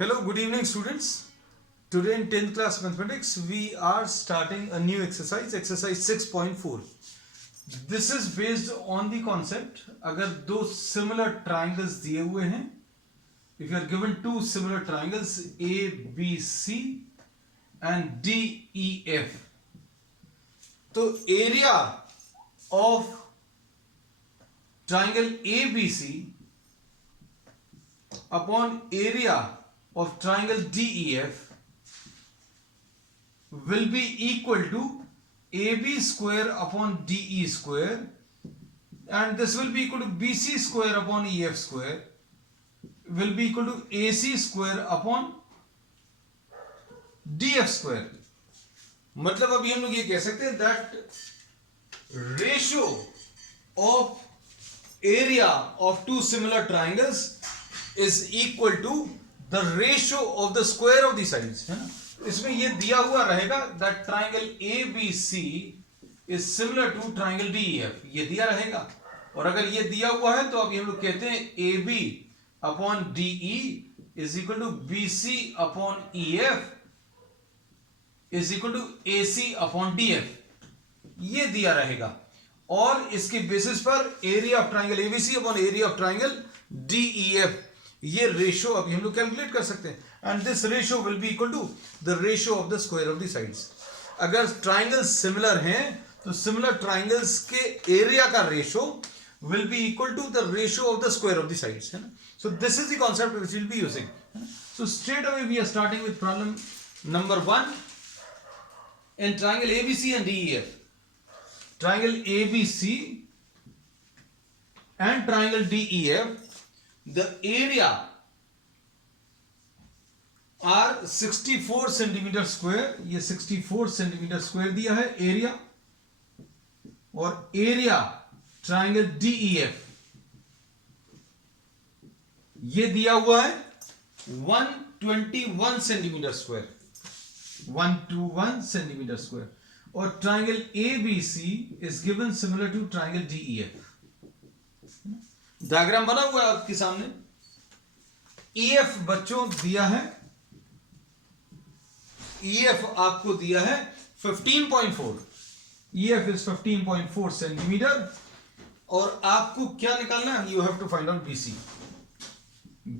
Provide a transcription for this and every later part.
Hello, good evening students. Today in 10th class mathematics we are starting a new exercise 6.4. This is based on the concept अगर दो similar triangles दिए हुए हैं, if you are given two similar triangles ABC and DEF, तो area of triangle ABC upon area of triangle DEF will be equal to AB square upon DE square, and this will be equal to BC square upon EF square will be equal to AC square upon DF square. मतलब अभी हम लोग ये कह सकते हैं that ratio of area of two similar triangles is equal to the ratio of the square of the sides, है ना. इसमें ये दिया हुआ रहेगा that triangle ABC is similar to triangle DEF, ये दिया रहेगा. और अगर ये दिया हुआ है तो अभी हम लोग कहते हैं AB upon DE is equal to BC upon EF is equal to AC upon DF, ये दिया रहेगा. और इसके बेसिस पर area of triangle ABC upon area of triangle DEF, ये रेशियो अभी हम लोग कैलकुलेट कर सकते हैं. And this ratio will be equal to the ratio of the square of the sides. अगर ट्राइंगल्स सिमिलर हैं तो सिमिलर ट्राइंगल्स के एरिया का ratio will be equal to the ratio of the square of the sides, है ना. So this is the concept which will be using. So straight away we are starting with problem number 1 in triangle ABC and DEF. Triangle ABC and triangle DEF, the area are 64 centimeter square. ये 64 centimeter square दिया है area. और area triangle DEF ये दिया हुआ है 121 centimeter square, 121 centimeter square. और triangle ABC is given similar to triangle DEF. Diagram बना हुआ है आपके सामने. EF बच्चों दिया है, EF आपको दिया है 15.4. EF is 15.4 centimetre. और आपको क्या निकालना है? You have to find out BC.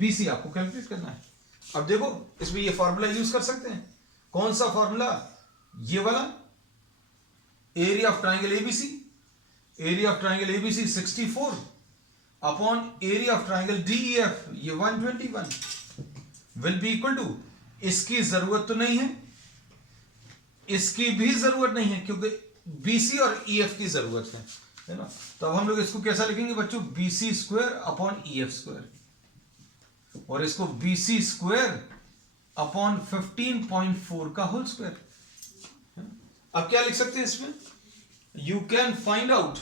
BC आपको कैलकुलेट करना है. अब देखो इसमें ये फॉर्मूला यूज कर सकते हैं. कौन सा फॉर्मूला? ये वाला. Area of triangle ABC, area of triangle ABC 64 upon area of triangle DEF ये 121 विल बी इक्वल टू, इसकी जरूरत तो नहीं है, इसकी भी जरूरत नहीं है क्योंकि BC और EF की जरूरत है ना. तो अब हम लोग इसको कैसा लिखेंगे बच्चों? BC square upon EF square. और इसको BC स्क्वायर अपॉन 15.4 का होल स्क्वायर. अब क्या लिख सकते हैं इसमें? You can find out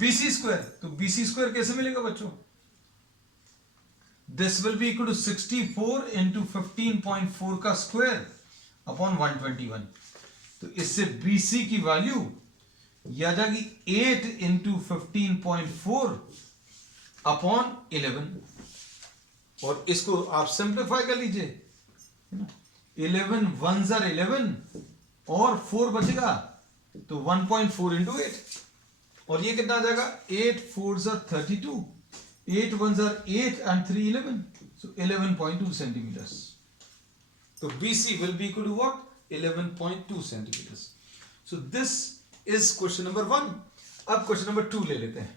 BC square. तो BC स्क्वायर कैसे मिलेगा बच्चों? This will be equal to 64 into 15.4 का स्क्वायर अपॉन 121. तो इससे BC की वैल्यू आ जाएगी 8 इंटू 15.4 अपॉन 11. और इसको आप सिंप्लीफाई कर लीजिए, 11 1s are 11 और 4 बचेगा तो 1.4 इंटू 8. और ये कितना आ जाएगा? 8 4s are 32, 8 1s are 8 and 3 11, so 11.2 centimeters. तो BC will be equal to what? 11.2 centimeters. So this is question number 1. अब question number 2 ले लेते हैं.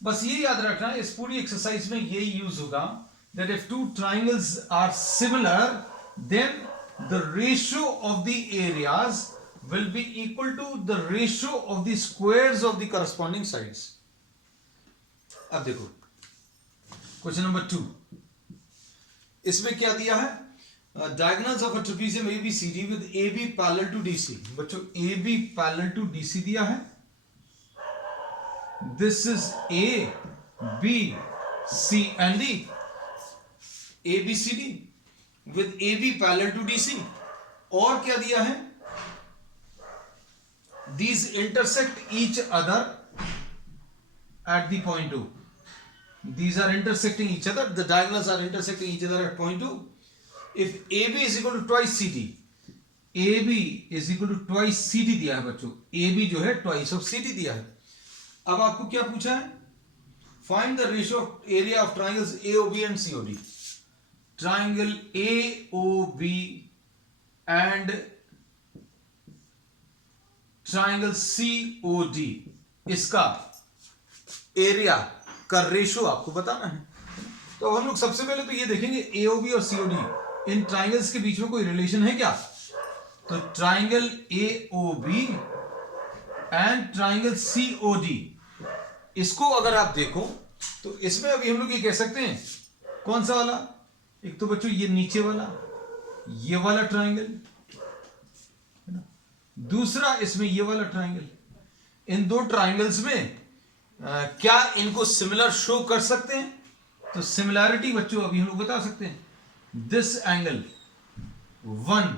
बस ये याद रखना है, इस पूरी एक्सरसाइज में ये यूज होगा that if two triangles are similar then the ratio of the areas will be equal to the ratio of the squares of the corresponding sides. अब देखो क्वेश्चन नंबर 2. इसमें क्या दिया है? Diagonals of a trapezium ABCD with AB parallel to DC. बच्चों AB parallel to DC दिया है. This is A, B, C and D. ABCD with AB parallel to DC. और क्या दिया है? These intersect each other at the point O. these are intersecting each other, the diagonals are intersecting each other at point 2. If AB is equal to twice CD, AB is equal to twice CD दिया है बच्चों, AB जो है twice of CD दिया है. अब आपको क्या पूछा है? Find the ratio of area of triangles AOB and COD. Triangle AOB and triangle COD, इसका एरिया का रेशो आपको बताना है. तो अब हम लोग सबसे पहले तो ये देखेंगे AOB और COD, इन ट्राइंगल्स के बीच में कोई रिलेशन है क्या? तो triangle AOB and triangle COD, इसको अगर आप देखो तो इसमें अभी हम लोग ये कह सकते हैं, कौन सा वाला? एक तो बच्चों ये नीचे वाला, ये वाला ट्राइंगल, दूसरा इसमें ये वाला ट्राइंगल. इन दो ट्राइंगल्स में क्या इनको सिमिलर शो कर सकते हैं? तो सिमिलैरिटी बच्चों अभी हम लोग बता सकते हैं. This angle 1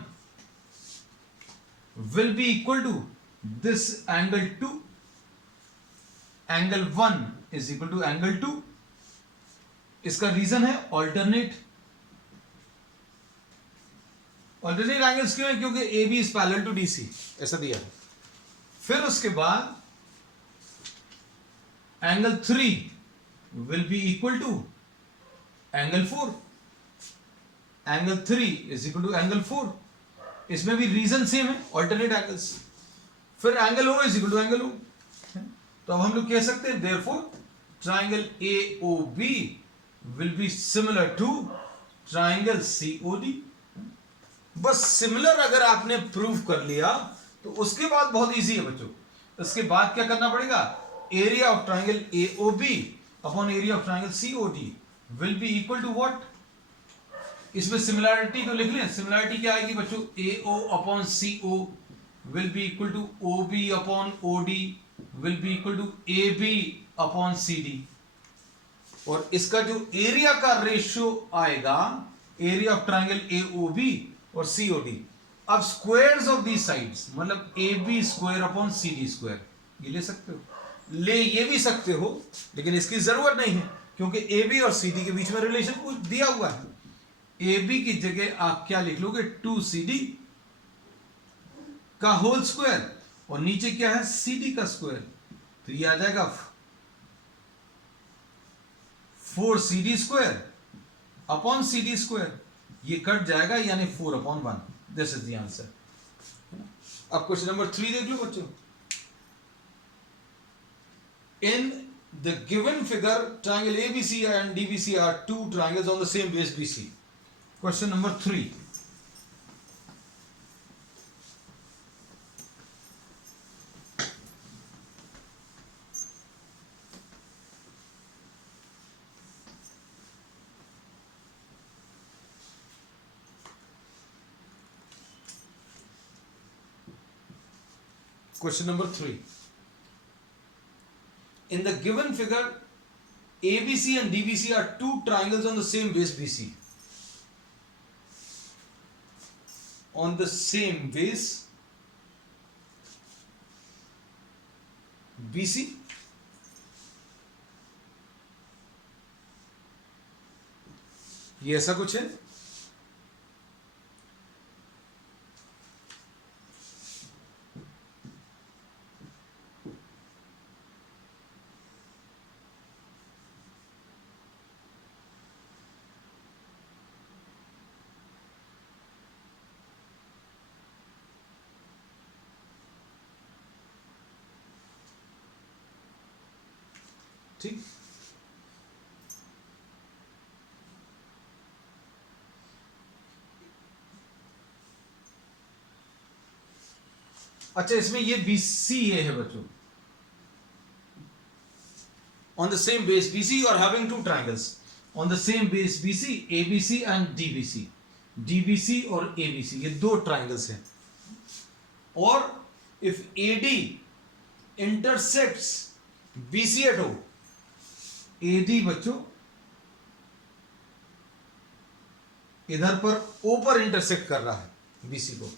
will be equal to this angle 2. Angle 1 is equal to angle 2. इसका रीजन है ऑल्टरनेट. ऑल्टरनेट एंगल्स क्यों है? क्योंकि AB is parallel to DC, ऐसा दिया है. फिर उसके बाद angle 3 will be equal to angle 4. Angle 3 is equal to angle 4. इसमें भी रीजन सेम है, ऑल्टरनेट एंगल्स. फिर angle O is equal to angle O. तो अब हम लोग कह सकते हैं therefore triangle AOB will be similar to triangle COD. बस सिमिलर अगर आपने प्रूव कर लिया तो उसके बाद बहुत इजी है बच्चों. उसके बाद क्या करना पड़ेगा? Area of triangle AOB upon area of triangle COD will be equal to what? इसमें सिमिलैरिटी तो लिख लें. सिमिलैरिटी क्या आएगी बच्चों? AO upon CO will be equal to OB upon OD will be equal to AB upon CD. और इसका जो एरिया का रेशियो आएगा, एरिया ऑफ ट्राइंगल AOB और COD, अब स्क्वायर्स ऑफ दी साइड्स, मतलब AB square upon CD square, ये ले सकते हो. ले ये भी सकते हो, लेकिन इसकी जरूरत नहीं है क्योंकि AB और CD के बीच में रिलेशन कुछ दिया हुआ है. AB की जगह आप क्या लिख लोगे? 2CD का होल स्क्वायर, और नीचे क्या है? CD का स्क्वायर. तो ये आ जाएगा 4CD square upon CD square. ये कट जाएगा, यानी 4 upon 1. This is the answer. अब क्वेश्चन नंबर 3 देख लो बच्चों. In the given figure, triangle ABC and DBC are two triangles on the same base BC. Question number 3. Question number 3. In the given figure, ABC and DBC are two triangles on the same base BC. On the same base BC. ये ऐसा कुछ है. ठीक. अच्छा, इसमें ये BCA है बच्चों. On the same base BC you are having two triangles on the same base BC, ABC and DBC. DBC और ABC ये दो ट्राइंगल्स हैं. और if AD intersects BC at O, AD बच्चों इधर पर O पर इंटरसेक्ट कर रहा है BC को.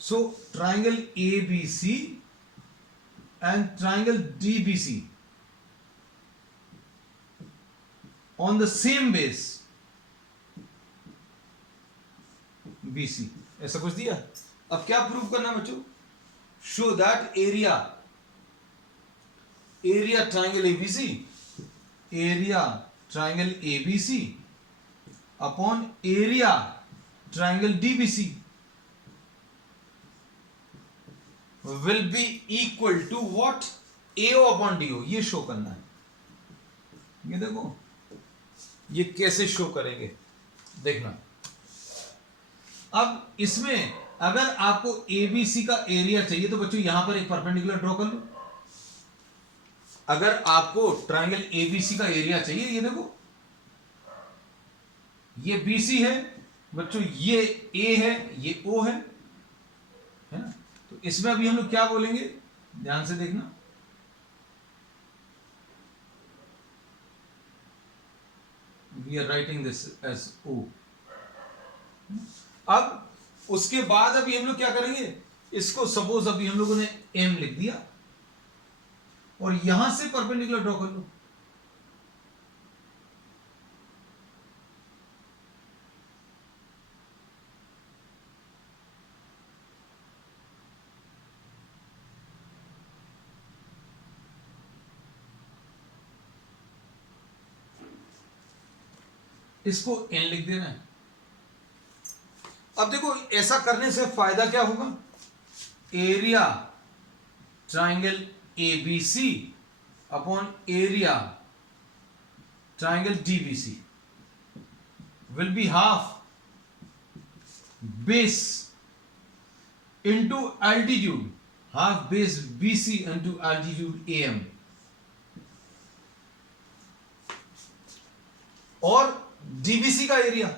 So triangle ABC and triangle DBC on the same base BC, ऐसा कुछ दिया। अब क्या प्रूव करना है बच्चों? Show that area triangle ABC, area triangle ABC upon area triangle DBC will be equal to what? AO upon DO। ये show करना है। ये देखो ये कैसे शो करेंगे, देखना। अब इसमें अगर आपको ABC का एरिया चाहिए तो बच्चों यहां पर एक परपेंडिकुलर ड्रॉ कर लो। अगर आपको ट्राइंगल ABC का एरिया चाहिए, ये देखो ये BC है बच्चों, ये A है, ये O है ना? तो इसमें अभी हम लोग क्या बोलेंगे, ध्यान से देखना। We are writing this as O। अब उसके बाद अभी हम लोग क्या करेंगे, इसको सपोज अभी हम लोगों ने M लिख दिया और यहां से परपेंडिकुलर ड्रॉ कर लो। इसको N लिख देना है। अब देखो ऐसा करने से फायदा क्या होगा, area triangle ABC upon area triangle DBC will be half base into altitude, half base BC into altitude AM, और DBC का एरिया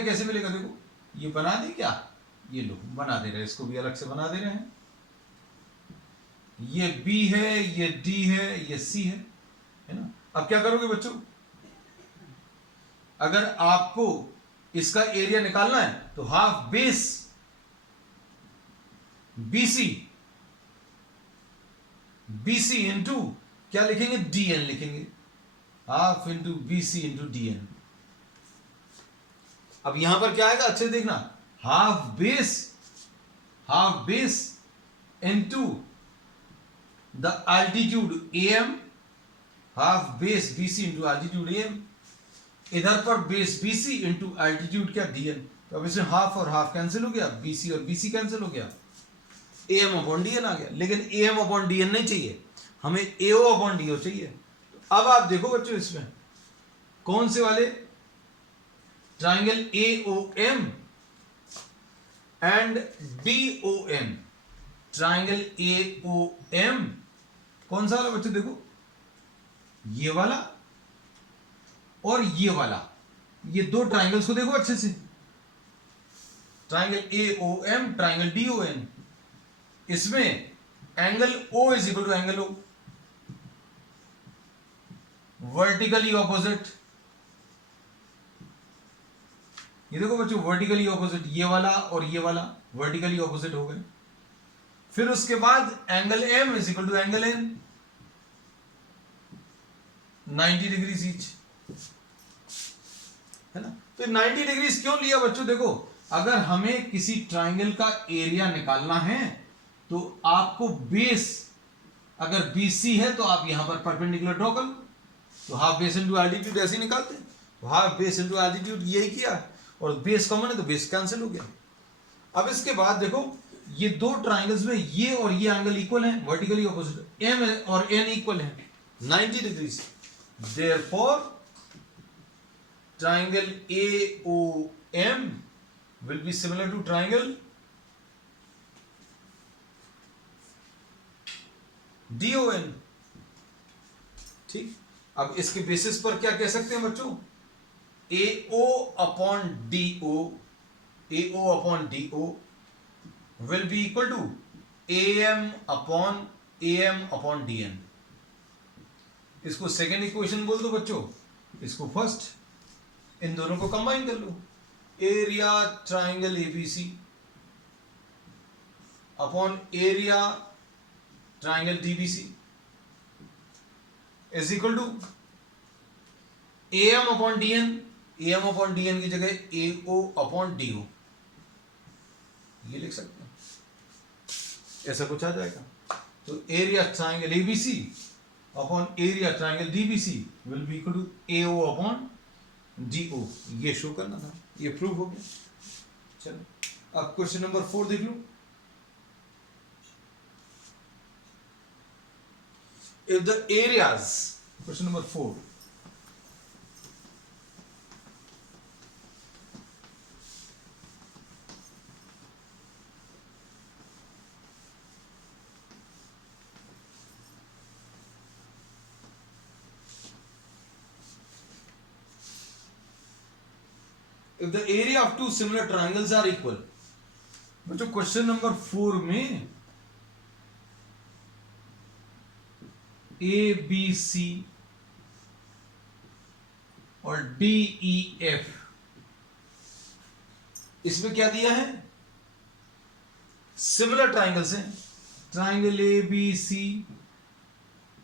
कैसे मिलेगा? देखो ये बना दे क्या, ये लो बना दे रहे हैं, इसको भी अलग से बना दे रहे हैं। ये B है, ये D है, ये C है ना? अब क्या करोगे बच्चों, अगर आपको इसका एरिया निकालना है तो हाफ बेस BC इंटू क्या लिखेंगे, DN लिखेंगे, half into BC into DN। अब यहां पर क्या आएगा, अच्छे देखना, half base into the altitude AM, half base BC into altitude AM, इधर पर बेस BC इंटू एल्टीट्यूड क्या DN। तो अब इसमें हाफ और हाफ कैंसिल हो गया, BC और BC कैंसिल हो गया, AM अपॉन DN आ गया। लेकिन AM अपॉन DN नहीं चाहिए, हमें AO अपॉन DO चाहिए। तो अब आप देखो बच्चों इसमें कौन से वाले, triangle AOM and DOM, triangle AOM कौन सा वाला बच्चों, देखो ये वाला और ये वाला, ये दो ट्राइंगल्स को देखो अच्छे से, ट्राइंगल AOM ट्राइंगल DON, इसमें angle O is equal to angle O, vertically opposite. ये देखो बच्चों वर्टिकली ऑपोजिट, ये वाला और ये वाला वर्टिकली ऑपोजिट हो गए। फिर उसके बाद angle M is equal to angle N, 90 degree each, है ना? तो 90 डिग्री क्यों लिया बच्चों, देखो अगर हमें किसी ट्राइंगल का एरिया निकालना है तो आपको बेस अगर BC है तो आप यहां पर परपेंडिकुलर ड्रॉ कर लो, तो हाफ बेस इंटू एल्टीट्यूड ऐसे ही निकालते हैं, तो हाफ बेस इंटू एल्टीट्यूड यही किया, और बेस कॉमन है तो बेस कैंसिल हो गया। अब इसके बाद देखो ये दो ट्राइंगल्स में ये और ये एंगल इक्वल है, वर्टिकली ऑपोजिट, M और N इक्वल है 90 degree. Therefore triangle AOM will be similar to triangle DON। ठीक, अब इसके बेसिस पर क्या कह सकते हैं बच्चों, AO upon DO will be equal to AM upon DN। इसको सेकेंड इक्वेशन बोल दो बच्चों, इसको फर्स्ट, इन दोनों को कंबाइन कर लो, area triangle ABC upon area triangle DBC, is equal to AM upon DN, AM upon DN की जगह AO अपॉन DO, ये लिख सकते हैं, ऐसा कुछ आ जाएगा। तो area triangle ABC upon area triangle DBC will be equal to AO upon DO, ये शो करना था, ये प्रूव हो गया। चलो अब क्वेश्चन नंबर 4 देख लो। If the areas, question number 4, if the area of two similar triangles are equal, बच्चों क्वेश्चन नंबर 4 में ABC और DEF, इसमें क्या दिया है, सिमिलर ट्राइंगल्स हैं, triangle ABC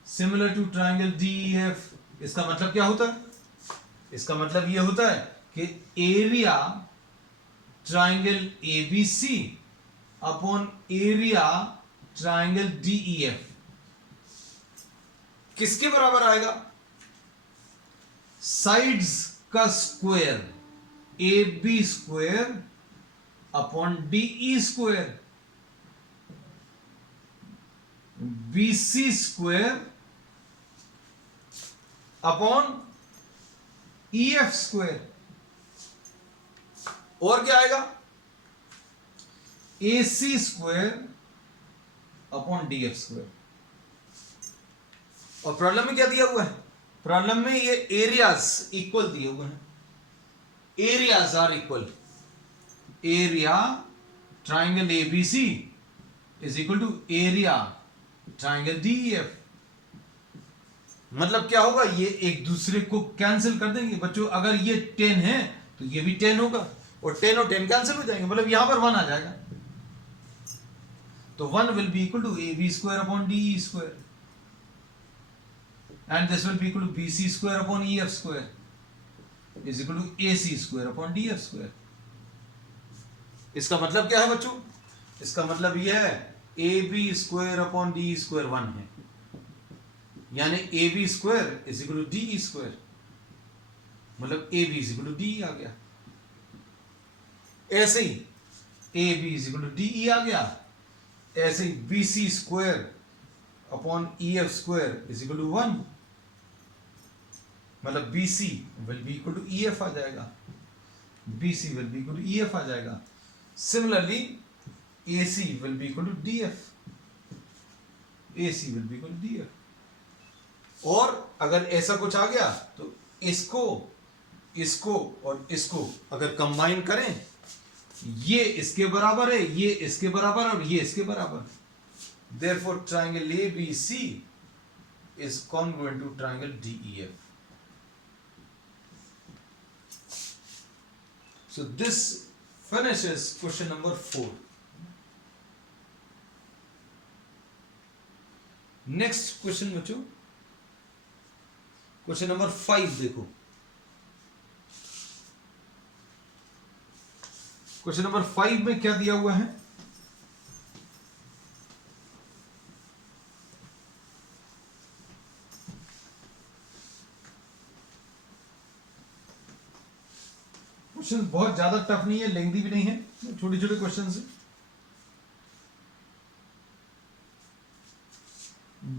similar to triangle DEF। इसका मतलब क्या होता है, इसका मतलब यह होता है कि area triangle ABC upon area triangle DEF किसके बराबर आएगा, साइड्स का square AB square upon DE square, BC square upon EF square, और क्या आएगा, AC square upon DF square. और प्रॉब्लम में क्या दिया हुआ है, प्रॉब्लम में ये एरियाज इक्वल दिए हुए हैं, areas are equal, area triangle ABC is equal to area triangle DEF। मतलब क्या होगा, ये एक दूसरे को कैंसिल कर देंगे बच्चों, अगर ये 10 है तो ये भी 10 होगा, और 10 और 10 कैंसिल हो जाएंगे, मतलब यहां पर 1 आ जाएगा, तो 1 will be equal to AB square upon DE square, and this will be equal to BC square upon EF square is equal to AC square upon DF square. इसका मतलब क्या है बच्चों, इसका मतलब यह है AB square upon DE square 1 है, यानी AB square is equal to DE square, मतलब AB is equal to DE आ गया। ऐसे ही AB is equal to DE आ गया, ऐसे ही BC square upon EF square is equal to 1, मतलब BC will be equal to EF आ जाएगा, BC will be equal to EF आ जाएगा। Similarly AC will be equal to DF, AC will be equal to DF। और अगर ऐसा कुछ आ गया तो इसको, इसको और इसको अगर कंबाइन करें, ये इसके बराबर है, ये इसके बराबर और ये इसके बराबर, therefore triangle ABC is congruent to triangle DEF. So this finishes question number 4. Next question बच्चों, क्वेश्चन नंबर 5 देखो। क्वेश्चन नंबर 5 में क्या दिया हुआ है, क्वेश्चन बहुत ज्यादा टफ नहीं है, लेंथी भी नहीं है, छोटे छोटे क्वेश्चन है।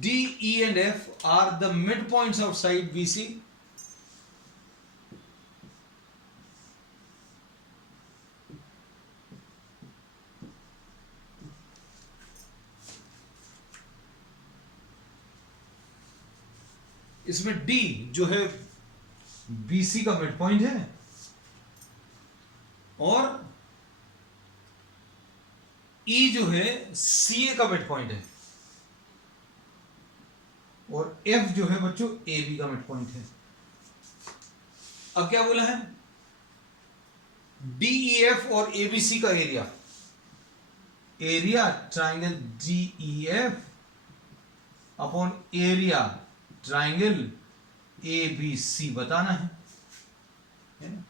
D, E and F are the midpoints of side BC. इसमें D जो है BC का मिड पॉइंट है, और E जो है CA का मिड पॉइंट है, और F जो है बच्चों AB का मिड पॉइंट है। अब क्या बोला है, DEF और ABC का area, area triangle DEF upon area triangle ABC बताना है ना?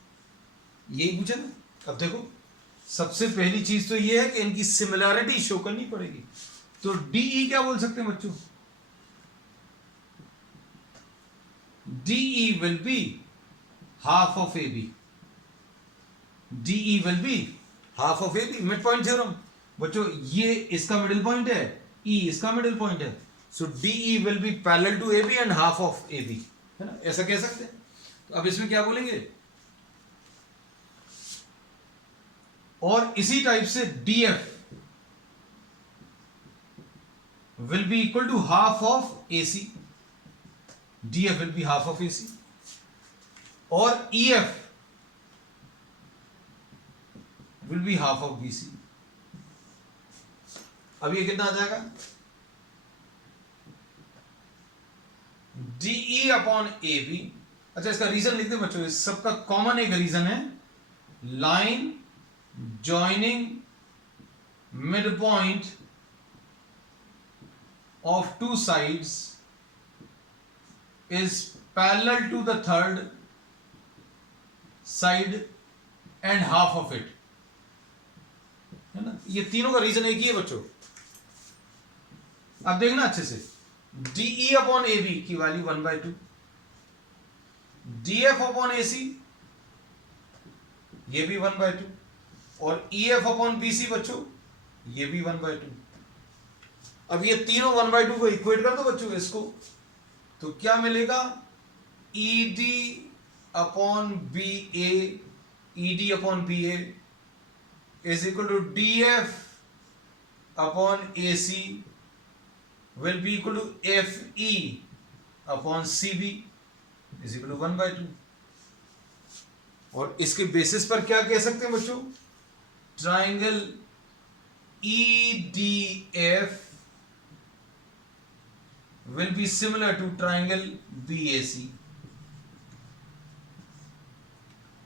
यही पूछा ना। अब देखो सबसे पहली चीज तो ये है कि इनकी सिमिलैरिटी शो करनी पड़ेगी। तो DE क्या बोल सकते हैं बच्चों? DE will be half of AB. DE will be half of AB. Mid point theorem बच्चों, ये इसका मिडिल पॉइंट है, E इसका मिडिल पॉइंट है, सो DE will be parallel to AB and half of AB, है ना? ऐसा कह सकते हैं। तो अब इसमें क्या बोलेंगे? और इसी टाइप से DF will be equal to half of AC. DF will be half of AC. और EF will be half of BC. अब ये कितना आ जाएगा? DE upon AB। अच्छा इसका रीजन लिखते हैं बच्चों, इस सबका कॉमन एक रीजन है, line joining midpoint of two sides is parallel to the third side and half of it, है ना? ये तीनों का रीजन एक ही है बच्चों। अब देखना अच्छे से, DE अपॉन AB की वैल्यू 1/2, DF अपॉन AC ये भी 1/2, और EF अपॉन BC बच्चों ये भी 1/2। अब ये तीनों 1/2 को इक्वेट कर दो बच्चों इसको, तो क्या मिलेगा? ED upon BA, ED upon BA is equal to DF upon AC will be equal to FE upon CB is equal to 1/2। और इसके बेसिस पर क्या कह सकते हैं बच्चों? Triangle EDF will be similar to triangle BAC,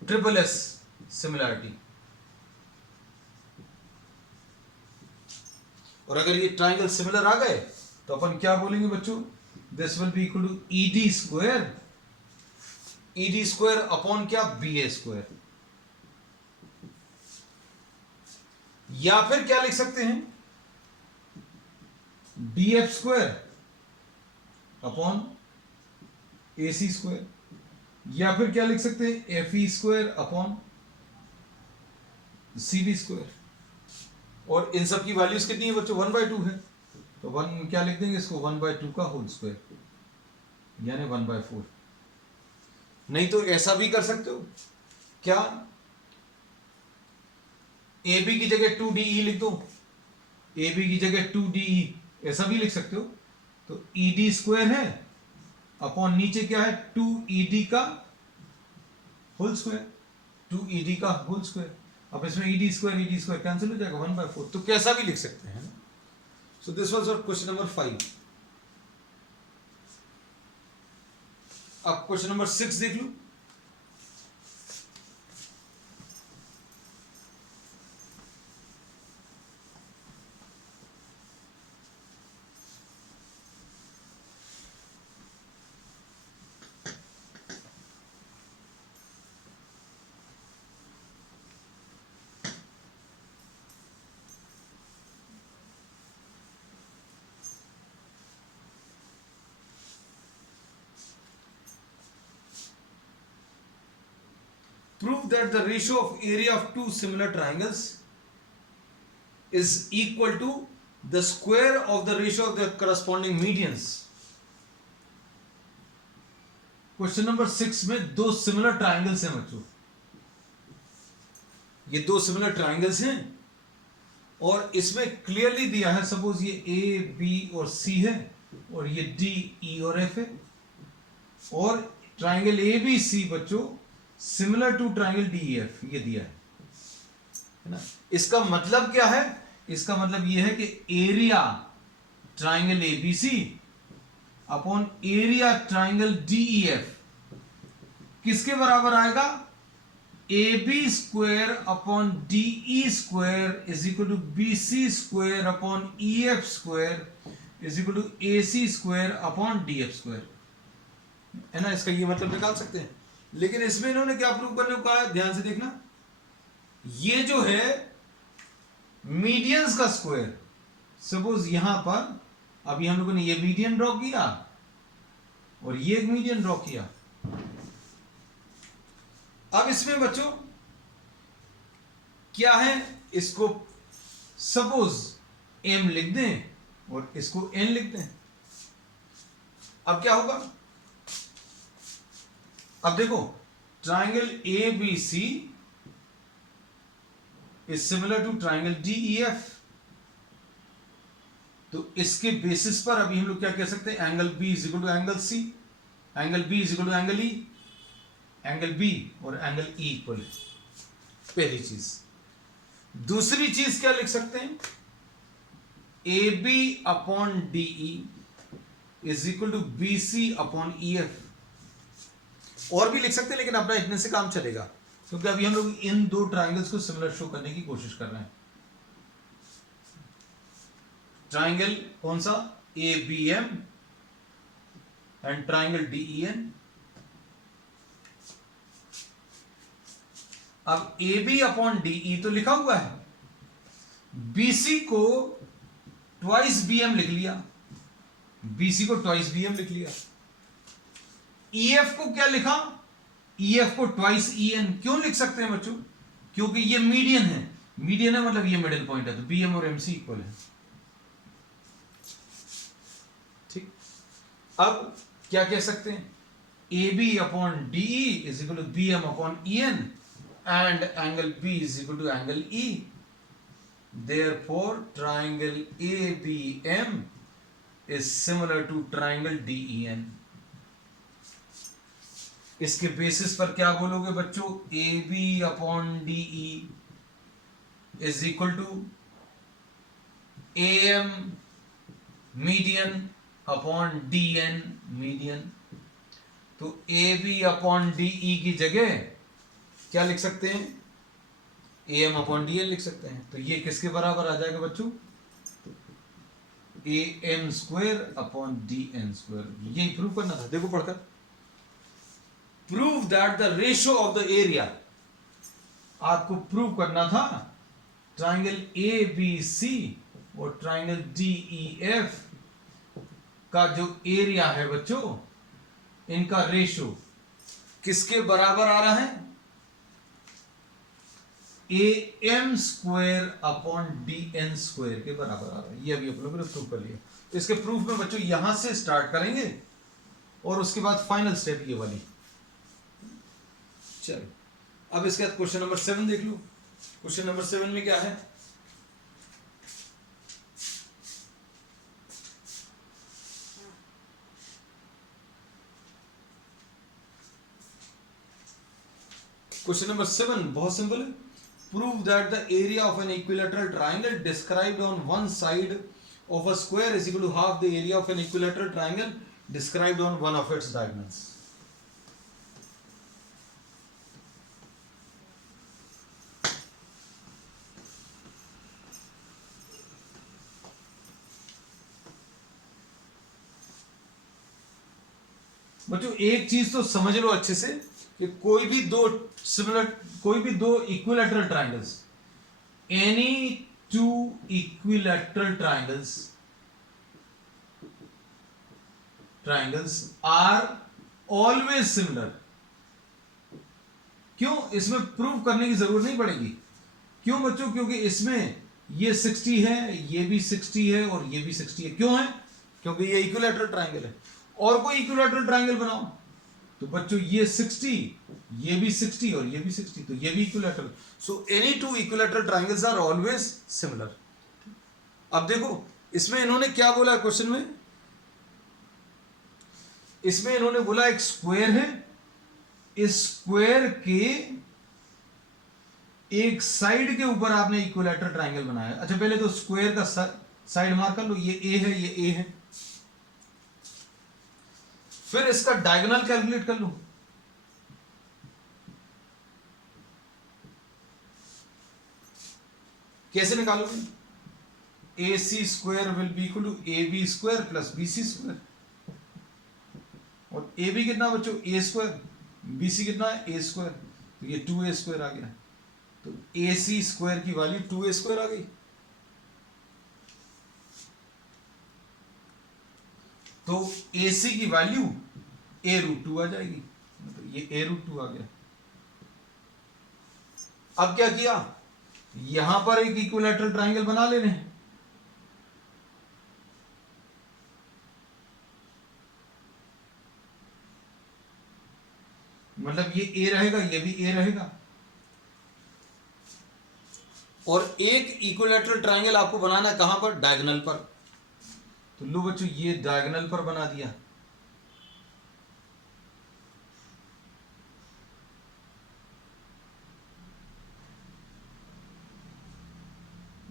triple S similarity। और अगर ये ट्राइंगल सिमिलर आ गए तो अपन क्या बोलेंगे बच्चों? This will be equal to ED square upon क्या? BA square. या फिर क्या लिख सकते हैं? DF square upon AC square. या फिर क्या लिख सकते हैं? FE square upon CB square. और इन सब की वैल्यूज कितनी है बच्चों? 1/2 है, तो क्या लिख देंगे इसको? 1/2 का होल स्क्वायर, यानी 1/4। नहीं तो ऐसा भी कर सकते हो, क्या? AB की जगह 2DE लिख दो, AB की जगह 2DE, ऐसा भी लिख सकते हो। तो ED स्क्वायर है अपॉन नीचे क्या है? 2ED का होल स्क्वायर, 2ED का होल स्क्वायर। अब इसमें ED स्क्वायर कैंसिल हो जाएगा, 1/4। तो कैसा भी लिख सकते हैं। So this was our question number 5। अब क्वेश्चन नंबर 6 देख लो। Prove that the ratio of area of two similar triangles is equal to the square of the ratio of the corresponding medians। Question number 6 में दो similar triangles हैं बच्चों, ये दो similar triangles हैं और इसमें क्लियरली दिया है, सपोज ये A, B और C है और ये D, E और F है, और ट्राइंगल ABC बच्चों सिमिलर टू ट्राइंगल DEF ये दिया है ना। इसका मतलब क्या है? इसका मतलब ये है कि area triangle ABC upon area triangle DEF किसके बराबर आएगा? AB square upon DE square is equal to BC square upon EF square is equal to AC square upon DF square. है ना, इसका ये मतलब निकाल सकते हैं। लेकिन इसमें इन्होंने क्या प्रूव करने को कहा है, ध्यान से देखना, ये जो है मीडियंस का स्क्वायर, सपोज यहां पर अभी हम लोगों ने ये मीडियन ड्रॉ किया और ये एक मीडियन ड्रॉ किया। अब इसमें बच्चों क्या है, इसको सपोज m लिख दें और इसको n लिख दें। अब क्या होगा, अब देखो triangle ABC is similar to triangle DEF, तो इसके बेसिस पर अभी हम लोग क्या कह सकते हैं, angle B is equal to angle C, angle B is equal to angle E, angle B और एंगल E इक्वल है, पहली चीज। दूसरी चीज क्या लिख सकते हैं, AB upon DE is equal to BC upon EF, और भी लिख सकते हैं लेकिन अपना इतने से काम चलेगा, क्योंकि अभी हम लोग इन दो ट्राइंगल्स को सिमिलर शो करने की कोशिश कर रहे हैं। ट्राइंगल कौन सा, ABM एंड ट्राइंगल DEN। अब AB अपॉन DE तो लिखा हुआ है, BC को ट्वाइस BM लिख लिया, BC को ट्वाइस BM लिख लिया। EF को क्या लिखा, EF को ट्वाइस EN। क्यों लिख सकते हैं बच्चों, क्योंकि ये मीडियन है, मीडियन है मतलब ये मिडिल पॉइंट है, तो BM और MC इक्वल है। ठीक, अब क्या कह सकते हैं, AB upon DE is equal to BM upon EN and angle B is equal to angle E, therefore triangle ABM is similar to triangle DEN। इसके बेसिस पर क्या बोलोगे बच्चों, AB upon DE is equal to AM median upon DN median, तो AB upon DE की जगह क्या लिख सकते हैं, AM अपॉन DN लिख सकते हैं। तो ये किसके बराबर आ जाएगा बच्चों, AM square upon DN square. यही प्रूव करना था, देखो पढ़कर, prove that the ratio of the area, आपको प्रूव करना था ट्राइंगल ABC और ट्राइंगल DEF का जो एरिया है बच्चों, इनका रेशियो किसके बराबर आ रहा है, AM square upon DN square के बराबर आ रहा है। ये अभी आप लोगों ने प्रूव कर लिया। तो इसके प्रूफ में बच्चों यहां से स्टार्ट करेंगे और उसके बाद फाइनल स्टेप ये वाली। चलो अब इसके बाद क्वेश्चन नंबर 7 देख लो। क्वेश्चन नंबर 7 में क्या है, क्वेश्चन नंबर 7 बहुत सिंपल है। Prove that the area of an equilateral triangle described on one side of a square is equal to half the area of an equilateral triangle described on one of its diagonals. बच्चों एक चीज तो समझ लो अच्छे से कि कोई भी दो equilateral triangles, any two equilateral triangles are always similar. क्यों, इसमें प्रूव करने की जरूरत नहीं पड़ेगी। क्यों बच्चों, क्योंकि इसमें ये 60 है, ये भी 60 है और ये भी 60 है। क्यों है, क्योंकि ये इक्विलैटरल ट्राइंगल है। और कोई इक्विलैटरल ट्राइंगल बनाओ तो बच्चों ये 60, ये भी 60 और ये भी 60, तो ये भी equilateral. So any two equilateral triangles are always similar. अब देखो इसमें इन्होंने क्या बोला क्वेश्चन में, इसमें इन्होंने बोला एक स्क्वायर है, इस स्क्वायर के एक साइड के ऊपर आपने इक्विलैटरल ट्राइंगल बनाया। अच्छा पहले तो स्क्वायर का साइड मार्क कर लो, ये ए है, ये ए है। फिर इसका डायगोनल कैलकुलेट कर लो। कैसे निकालोगे, AC square will be equal to AB square plus BC square, और ए बी कितना बच्चों, ए स्क्वायर, बी सी कितना है, ए स्क्वायर, तो ये 2a स्क्वायर आ गया। तो ए सी स्क्वायर की वैल्यू 2a स्क्वायर आ गई। तो ए सी की वैल्यू a√2 आ जाएगी, मतलब ये a√2 आ गया। अब क्या किया, यहां पर एक इक्विलैटरल ट्राइंगल बना ले रहे हैं। मतलब ये ए रहेगा, ये भी ए रहेगा, और एक इक्विलैटरल ट्राइंगल आपको बनाना है कहां पर, डायगोनल पर। तो लो बच्चों ये डायगोनल पर बना दिया।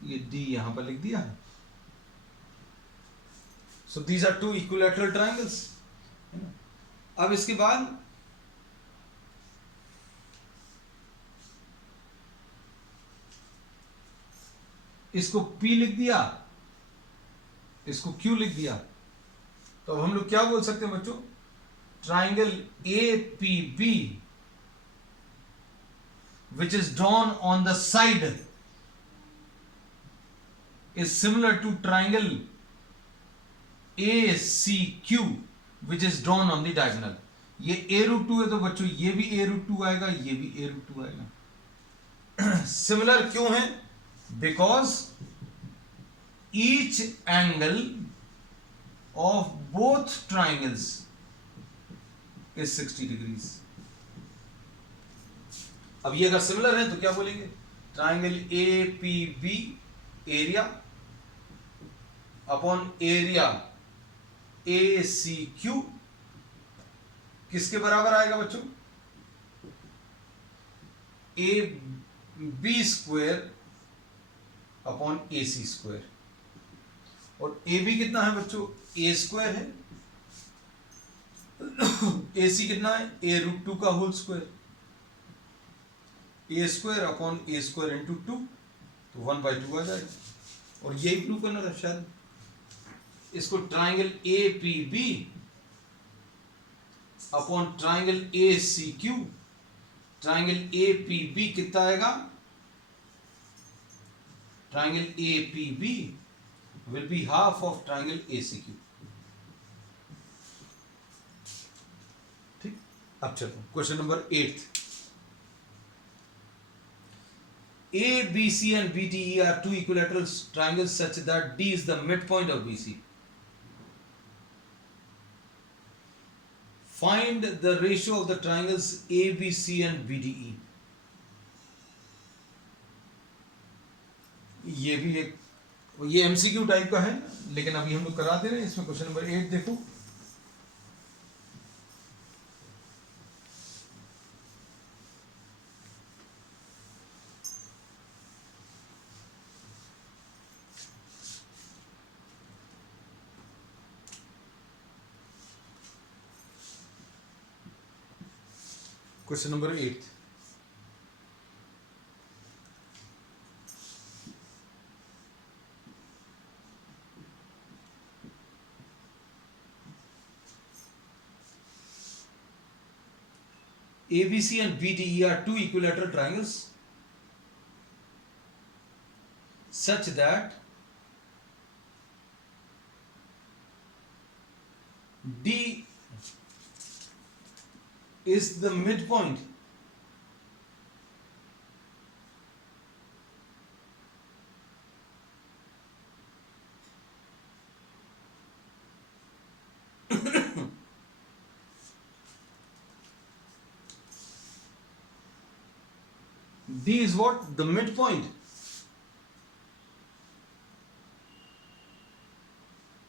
ये डी यहां पर लिख दिया। So these are two equilateral triangles. अब इसके बाद इसको P लिख दिया, इसको Q लिख दिया। तो अब हम लोग क्या बोल सकते हैं बच्चों, triangle APB which is drawn on the side is similar to triangle ACQ which is drawn on the diagonal। ये a√2 है तो बच्चों ये भी a√2 आएगा, ये भी a√2 आएगा। सिमिलर क्यों है, because each angle of both triangles is 60 degrees। अब ये अगर सिमिलर है तो क्या बोलेंगे, triangle APB area upon area ACQ किसके बराबर आएगा बच्चों, AB square upon AC square. और AB कितना है बच्चों, A स्क्वायर है, AC कितना है, a√2 का whole square, a square upon a square into 2, तो 1/2 आ जाएगा। और यही प्रूव करना था शायद। इसको triangle APB upon triangle ACQ, triangle APB कितना आएगा, triangle APB will be half of triangle ACQ। ठीक, अब चलो question number 8। ABC and BDE are two equilateral triangles such that D is the midpoint of BC। Find the ratio of the triangles ABC and BDE। ये भी एक, ये MCQ type का है, लेकिन अभी हम लोग करा दे रहे हैं। इसमें क्वेश्चन नंबर 8 देखो, question number 8। ABC and BDE are two equilateral triangles such that D is the midpoint D is what, the midpoint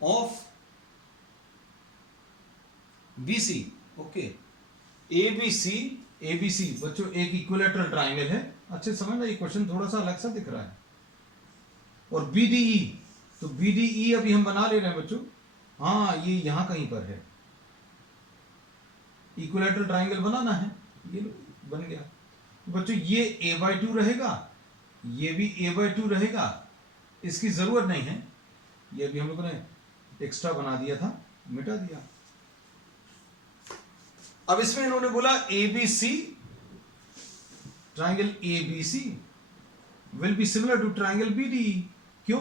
of BC। Okay, ABC बच्चों एक इक्विलैटरल ट्राइंगल है, अच्छे समझना, ये क्वेश्चन थोड़ा सा अलग सा दिख रहा है। और BDE, तो BDE अभी हम बना ले रहे हैं बच्चों, हाँ ये यहां कहीं पर है, इक्विलैटरल ट्राइंगल बनाना है, ये बन गया। बच्चों ये a/2 रहेगा, ये भी a/2 रहेगा, इसकी जरूरत नहीं है, ये भी हम लोगों ने एक्स्ट्रा बना दिया था, मिटा दिया। अब इसमें इन्होंने बोला ABC, triangle ABC will be similar to triangle BDE। क्यों?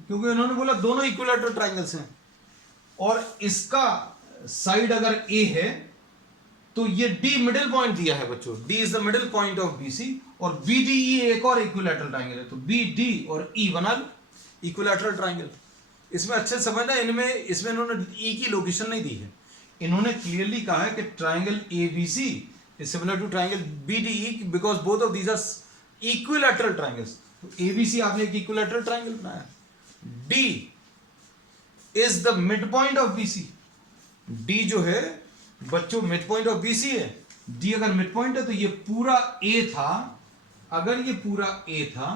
क्योंकि उन्होंने बोला दोनों इक्विलैटरल ट्राइंगल्स हैं और इसका साइड अगर A है तो ये D मिडिल पॉइंट दिया है बच्चों, D is the middle point of BC, और BDE एक और इक्विलैटरल ट्राइंगल है, तो BD और E बना लो इक्विलैटरल ट्राइंगल। इसमें अच्छे से समझना, इसमें इन्होंने E की लोकेशन नहीं दी है, इन्होंने क्लियरली कहा है कि triangle ABC is similar to triangle BDE because both of these are equilateral triangles. तो ABC आपने एक इक्विलैटरल ट्राइंगल बनाया। D is the mid point of BC, D जो है बच्चों मिड पॉइंट ऑफ BC है। D अगर मिड पॉइंट है तो ये पूरा A था, अगर ये पूरा A था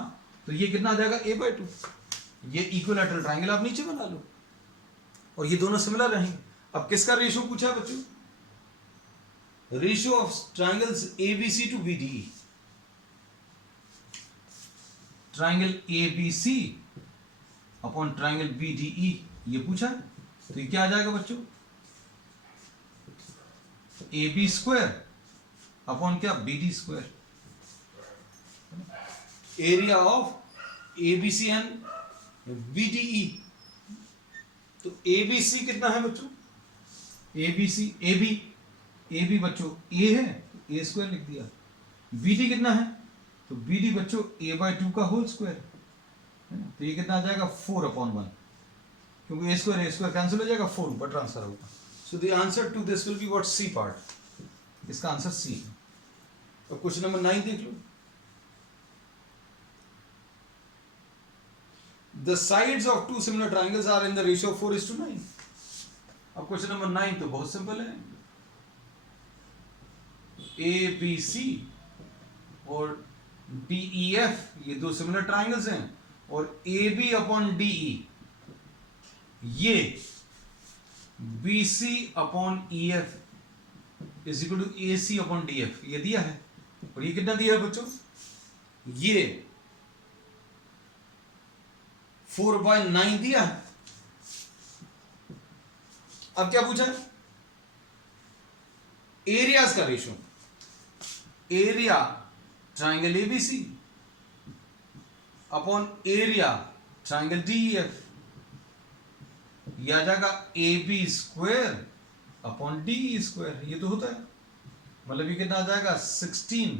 तो ये कितना आ जाएगा A/2। ये इक्विलैटरल ट्राइंगल आप नीचे बना लो और ये दोनों सिमिलर रहेंगे। अब किसका रेशियो पूछा बच्चों? Ratio of triangles ABC to BDE। Triangle ABC upon triangle BDE ये पूछा, तो ये क्या आ जाएगा बच्चों? AB स्क्वायर अपॉन क्या? BD square. Area of ABC and BDE। तो ABC कितना है बच्चों? AB बच्चों A है, A स्क्वायर लिख दिया। BD कितना है? तो BD बच्चों A/2 का होल स्क्वायर है ना, तो ये कितना आ जाएगा? 4/1, क्योंकि A स्क्वायर कैंसिल हो जाएगा, 4 ऊपर ट्रांसफर होगा। So the answer to this will be what? C part. इसका आंसर C है। तो क्वेश्चन नंबर 9 देख लो। The sides of two similar triangles are in the ratio of 4:9। अब क्वेश्चन नंबर 9 तो बहुत सिंपल है। ABC और DEF ये दो सिमिलर ट्राइंगल्स हैं, और AB अपॉन DE ये BC upon EF is equal to AC upon DF ये दिया है। और ये कितना दिया है बच्चों? ये 4/9 दिया है। अब क्या पूछा है? एरियाज का ratio. Area triangle ABC upon area triangle DEF, यह आ जाएगा AB square upon DE square. ये तो होता है, मतलब ये कितना आ जाएगा? 16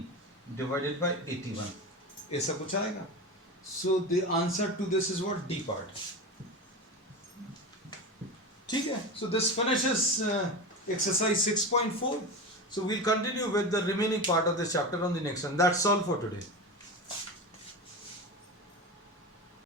डिवाइडेड बाय 81, ऐसा कुछ आएगा। So the answer to this is what? D part। ठीक है, so this finishes exercise 6.4। So we'll continue with the remaining part of this chapter on the next one. That's all for today.